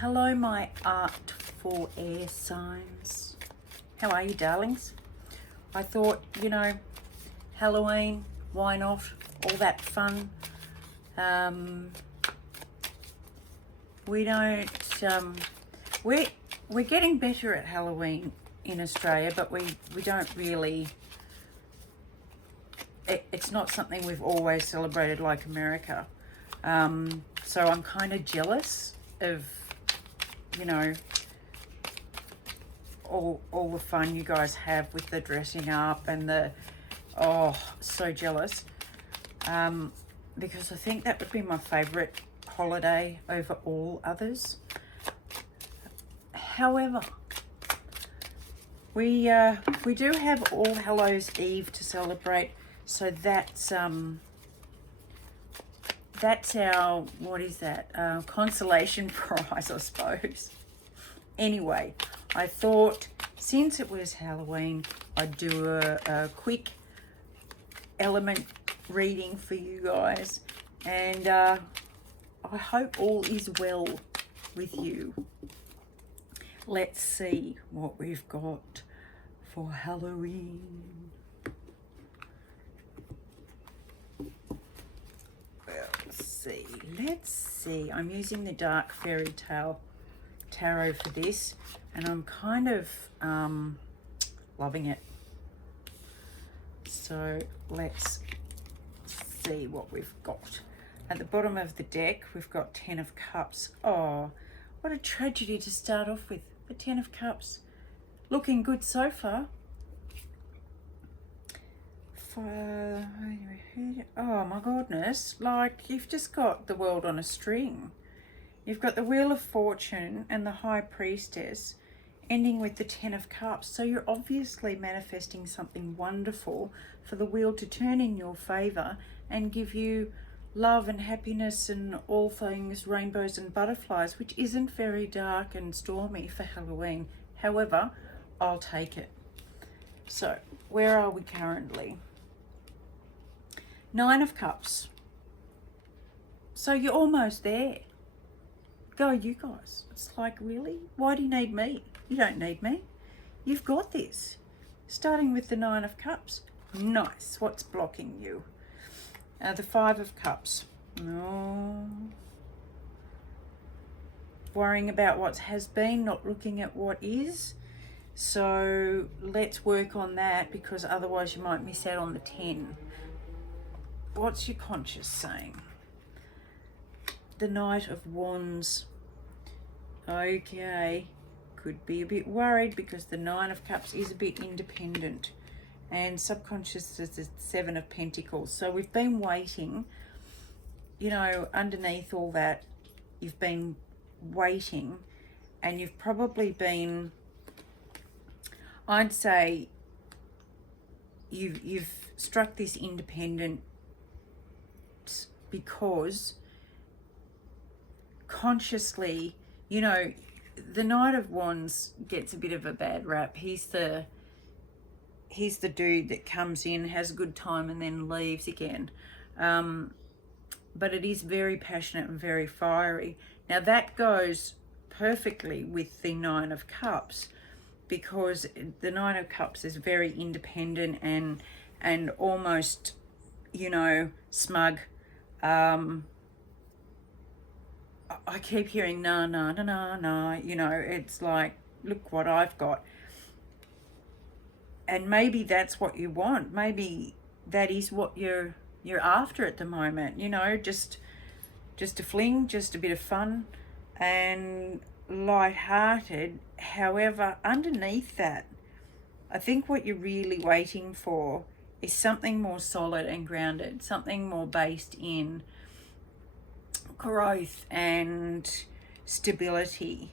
Hello, my art for air signs. How are you, darlings? I thought, Halloween, why not? All that fun. We don't, we're getting better at Halloween in Australia, but we don't really, it's not something we've always celebrated like America. So I'm kind of jealous of, all the fun you guys have with the dressing up and so jealous. Because I think that would be my favorite holiday over all others. However, we do have All Hallows Eve to celebrate, so that's our, what is that, consolation prize, I suppose. Anyway, I thought since it was Halloween, I'd do a quick element reading for you guys, and I hope all is well with you. Let's see what we've got for Halloween. Let's see. I'm using the Dark Fairy Tale Tarot for this, and I'm kind of loving it. So let's see what we've got. At the bottom of the deck, we've got 10 of Cups. Oh, what a tragedy to start off with. The 10 of Cups. Looking good so far. Oh my goodness, like you've just got the world on a string. You've got the Wheel of Fortune and the High Priestess ending with the 10 of Cups. So you're obviously manifesting something wonderful for the wheel to turn in your favor and give you love and happiness and all things rainbows and butterflies, which isn't very dark and stormy for Halloween. However, I'll take it. So where are we currently? 9 of Cups. So you're almost there. Go, you guys. It's like, really? Why do you need me? You don't need me. You've got this. Starting with the 9 of Cups. Nice. What's blocking you? The 5 of Cups. No. Worrying about what has been, not looking at what is. So let's work on that, because otherwise you might miss out on the 10. What's your conscious saying? The Knight of Wands. Okay, could be a bit worried because the 9 of Cups is a bit independent, and subconscious is the 7 of Pentacles. So we've been waiting, underneath all that, you've been waiting, and you've probably been, I'd say, you've struck this independent because consciously, the Knight of Wands gets a bit of a bad rap. He's the dude that comes in, has a good time, and then leaves again. But it is very passionate and very fiery. Now that goes perfectly with the 9 of Cups, because the 9 of Cups is very independent and almost, smug. I keep hearing nah, it's like, look what I've got. And maybe that's what you want. Maybe that is what you're after at the moment, just a fling, just a bit of fun and light-hearted. However, underneath that, I think what you're really waiting for is something more solid and grounded, something more based in growth and stability.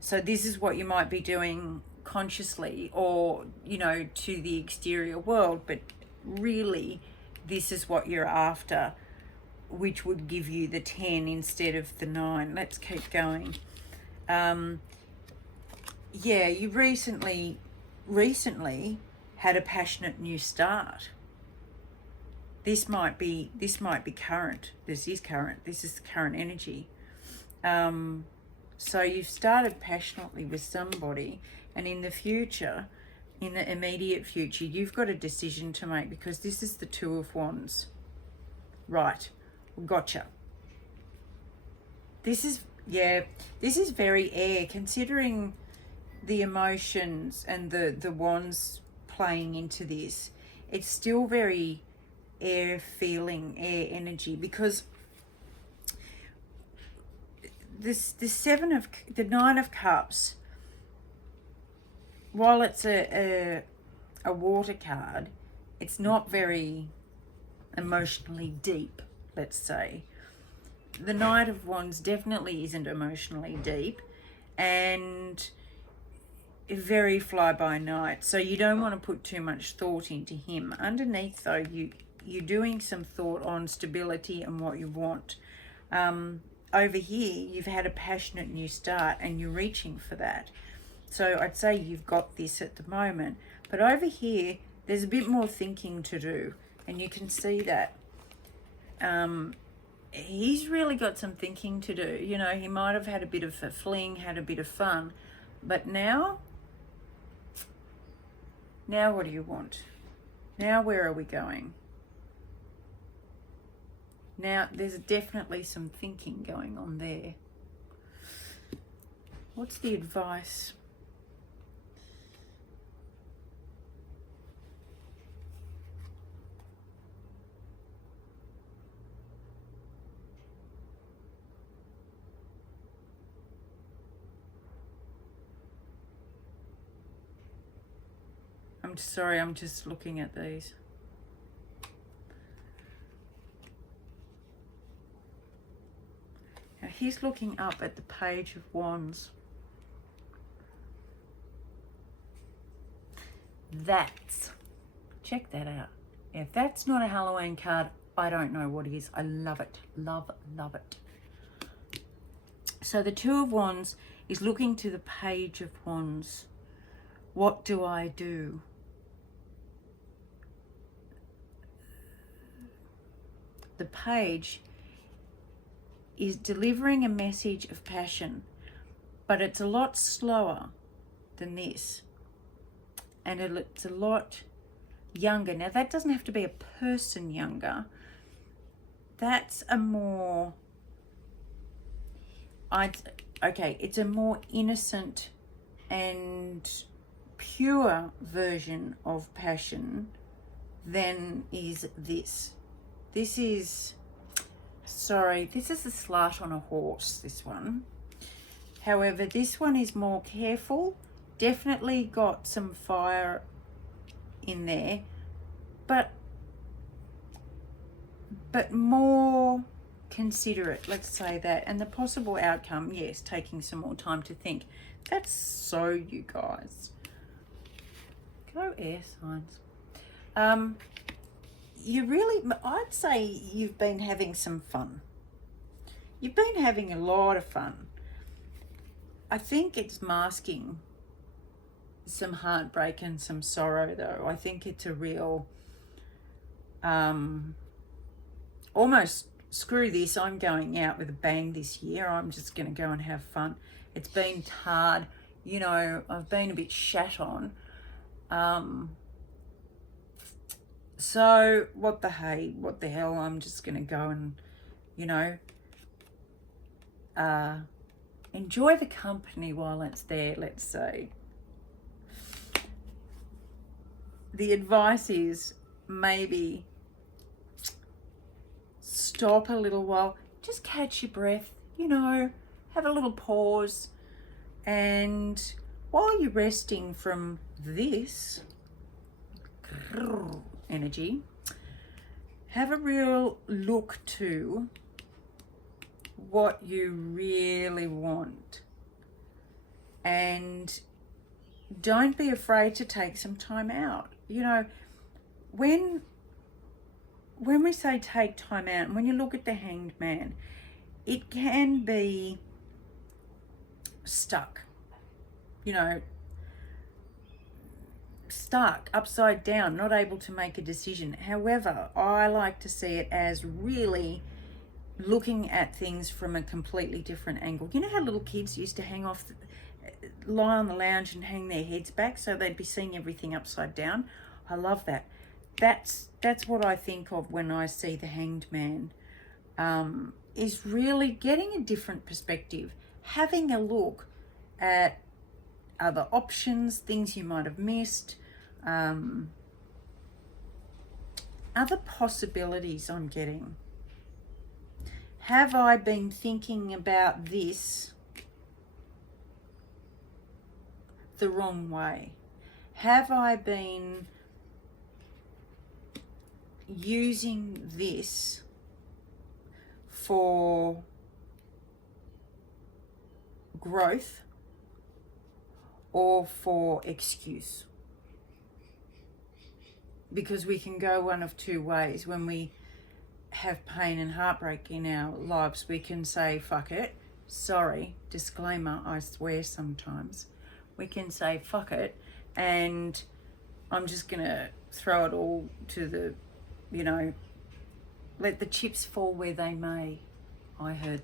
So this is what you might be doing consciously or, to the exterior world, but really this is what you're after, which would give you the 10 instead of the 9. Let's keep going. You recently had a passionate new start. This might be current. This is current. This is the current energy. So you've started passionately with somebody, and in the future, in the immediate future, you've got a decision to make, because this is the Two of Wands. Right, gotcha. This is, yeah, this is very air, considering the emotions and the wands playing into this. It's still very air feeling, air energy, because the Nine of Cups, while it's a water card, it's not very emotionally deep, let's say. The Knight of Wands definitely isn't emotionally deep, and very fly by night. So you don't want to put too much thought into him. Underneath, though, you're doing some thought on stability and what you want. Over here, you've had a passionate new start and you're reaching for that. So I'd say you've got this at the moment. But over here, there's a bit more thinking to do, and you can see that. He's really got some thinking to do. You know, he might have had a bit of a fling, had a bit of fun, but now what do you want? Now where are we going? Now there's definitely some thinking going on there. What's the advice? I'm sorry, I'm just looking at these. Now he's looking up at the Page of Wands. Check that out. If that's not a Halloween card, I don't know what is. I love it. Love it. So the Two of Wands is looking to the Page of Wands. What do I do? The Page is delivering a message of passion, but it's a lot slower than this. And it's a lot younger. Now, that doesn't have to be a person younger. That's a more, it's a more innocent and pure version of passion than is this. This is a slut on a horse, this one. However, this one is more careful, definitely got some fire in there, but more considerate, let's say that. And the possible outcome, yes, taking some more time to think. That's so you guys. Go air signs. I'd say you've been having some fun. You've been having a lot of fun. I think it's masking some heartbreak and some sorrow, though. I think it's a real, almost screw this, I'm going out with a bang this year. I'm just going to go and have fun. It's been hard. You know, I've been a bit shat on. So what the hell, I'm just going to go and, you know, enjoy the company while it's there, let's say. The advice is maybe stop a little while, just catch your breath, you know, have a little pause, and while you're resting from this energy, have a real look to what you really want, and don't be afraid to take some time out. You know, when we say take time out, and when you look at the Hanged Man, it can be stuck, you know, stuck upside down, not able to make a decision. However, I like to see it as really looking at things from a completely different angle. You know how little kids used to lie on the lounge and hang their heads back so they'd be seeing everything upside down? I love that. That's what I think of when I see the Hanged Man, is really getting a different perspective, having a look at other options, things you might have missed, other possibilities I'm getting. Have I been thinking about this the wrong way? Have I been using this for growth or for excuse? Because we can go one of two ways. When we have pain and heartbreak in our lives, we can say, fuck it, sorry, disclaimer, I swear sometimes. We can say, fuck it, and I'm just going to throw it all to the, let the chips fall where they may, I heard.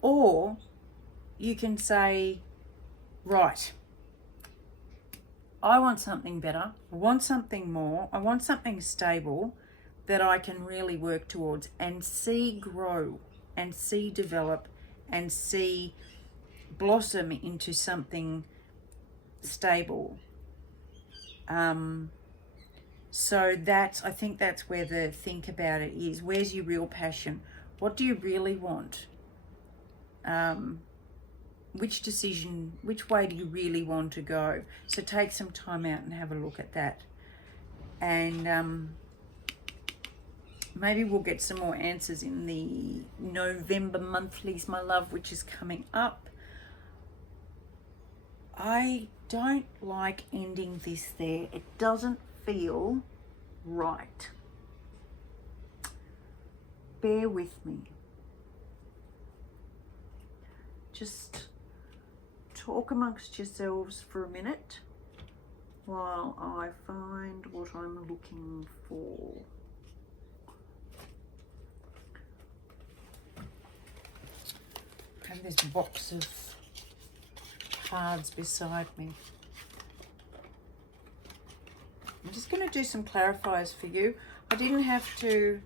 Or you can say, right, I want something better, I want something more, I want something stable that I can really work towards and see grow and see develop and see blossom into something stable. So I think that's where the think about it is. Where's your real passion? What do you really want? Which way do you really want to go? So take some time out and have a look at that. And maybe we'll get some more answers in the November monthlies, my love, which is coming up. I don't like ending this there. It doesn't feel right. Bear with me. Just talk amongst yourselves for a minute while I find what I'm looking for. I have this box of cards beside me. I'm just going to do some clarifiers for you. I didn't have to,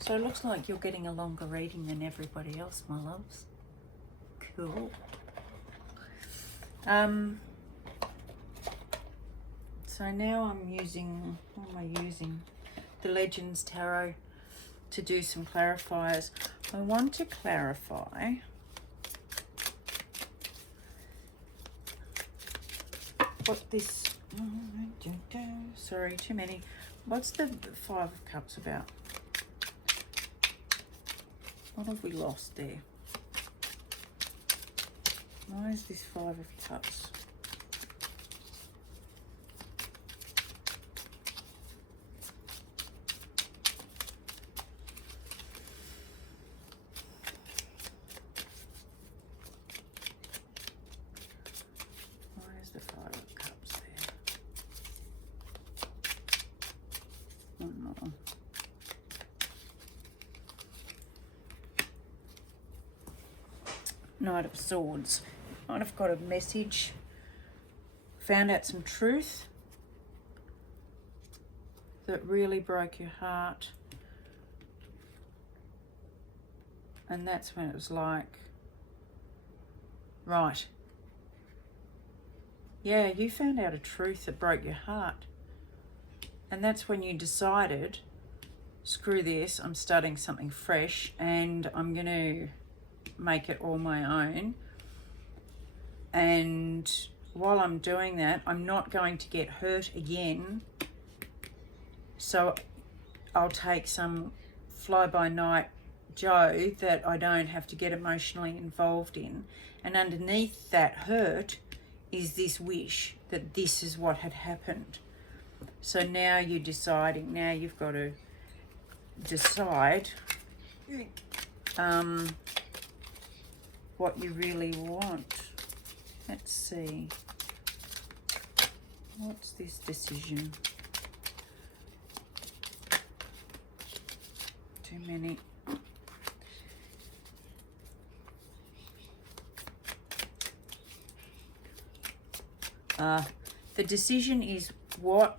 so it looks like you're getting a longer reading than everybody else, my loves. Cool. So now I'm using, what am I using? The Legends Tarot to do some clarifiers. I want to clarify what this, sorry, too many. What's the Five of Cups about? What have we lost there? Why is this Five of Cups? Why is the Five of Cups there? Oh no. Knight of Swords. Might have got a message, found out some truth that really broke your heart, and that's when it was like, right, yeah, you found out a truth that broke your heart, and that's when you decided, screw this, I'm starting something fresh and I'm going to make it all my own. And while I'm doing that, I'm not going to get hurt again. So I'll take some fly-by-night Joe that I don't have to get emotionally involved in. And underneath that hurt is this wish that this is what had happened. So now you're deciding, now you've got to decide what you really want. Let's see. What's this decision? too many. The decision is what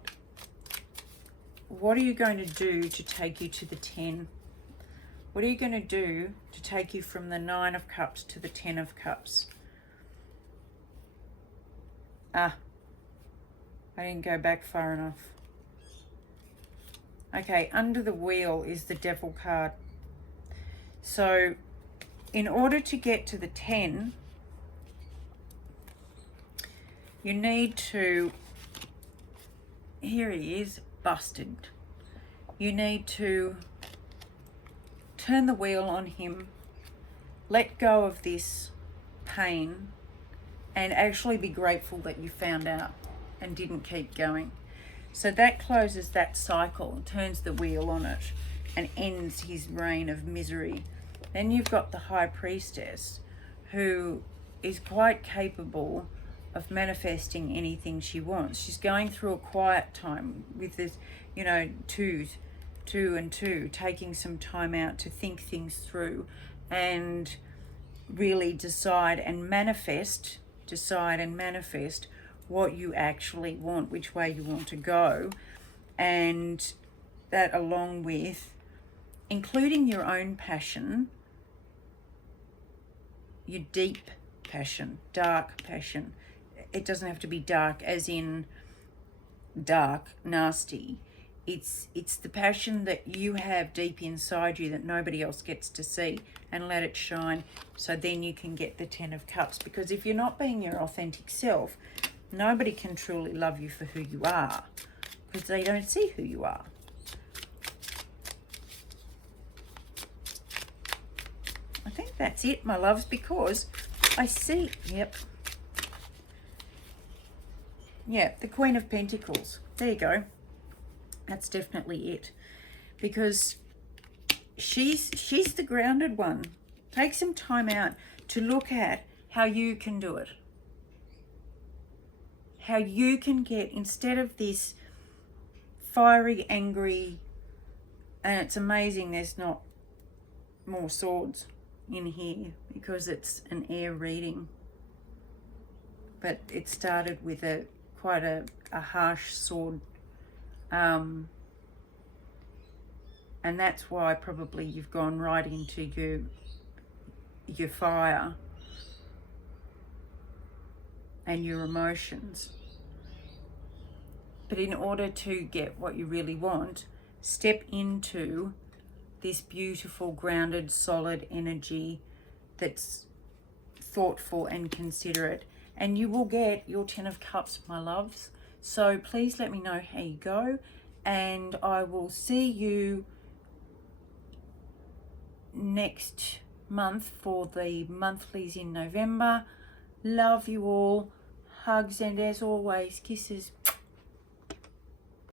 are you going to do to take you to the 10? What are you going to do to take you from the 9 of Cups to the 10 of Cups? I didn't go back far enough. Okay, under the Wheel is the Devil card. So in order to get to the 10, you need to, here he is, busted. You need to turn the wheel on him, let go of this pain, and actually be grateful that you found out and didn't keep going. So that closes that cycle, turns the wheel on it, and ends his reign of misery. Then you've got the High Priestess, who is quite capable of manifesting anything she wants. She's going through a quiet time with this, you know, two and two, taking some time out to think things through and really decide and manifest what you actually want, which way you want to go. And that, along with including your own passion, your deep passion, dark passion. It doesn't have to be dark as in dark, nasty. It's the passion that you have deep inside you that nobody else gets to see, and let it shine, so then you can get the 10 of Cups. Because if you're not being your authentic self, nobody can truly love you for who you are, because they don't see who you are. I think that's it, my loves, because I see, yep. Yeah, the Queen of Pentacles. There you go. That's definitely it. Because she's the grounded one. Take some time out to look at how you can do it. How you can get, instead of this fiery, angry, and it's amazing there's not more swords in here because it's an air reading. But it started with quite a harsh sword. And that's why probably you've gone right into your fire and your emotions. But in order to get what you really want, step into this beautiful, grounded, solid energy that's thoughtful and considerate. And you will get your 10 of Cups, my loves. So please let me know how you go. And I will see you next month for the monthlies in November. Love you all. Hugs, and as always, kisses.